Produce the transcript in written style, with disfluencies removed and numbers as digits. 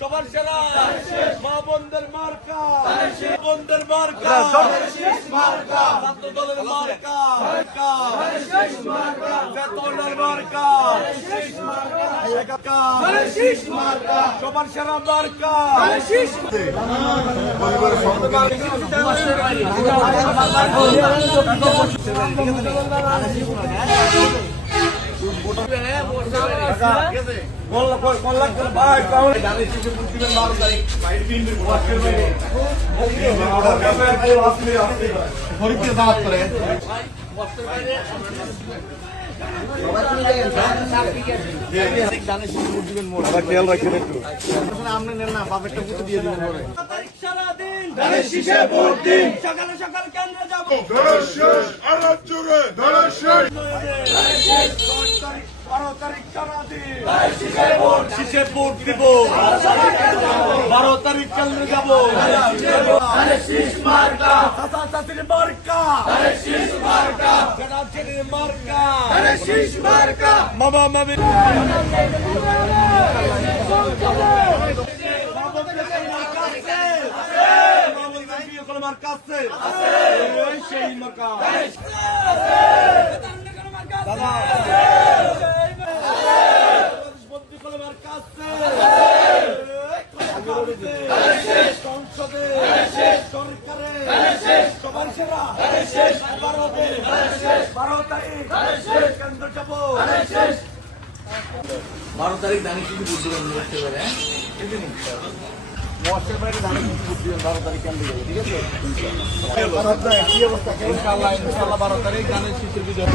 সবার সেরা মা বোনদের মার্কা, বোনদের মার্কা, ছাত্র দলের মার্কা, বেতনের মার্কা, সবার সেরা মার্কা। খেয়াল রাখেন একটু, আপনি নেন না বাপেরটা পুঁতে দিয়ে দিবেন। সারাদিন সকালে সকাল কেন্দ্রে যাবো, শীষে ভোট দিব, 12 তারিখ কেন্দ্রে যাবো, মার্কা মামা মামি সেই মার্কা দাদা সংসদে সরকারে সবার সেরা 12 তারিখ কেন্দ্র যাবো, 12 তারিখ দানি কিছু বুঝতে পারে মহাশয়ের বাইরে দানি কিছু বুঝতে 12 তারিখ কেন্দ্র যাবো, ঠিক আছে কি অবস্থা? ইনশাল্লাহ 12 তারিখ দানের শিশুর বিজয়।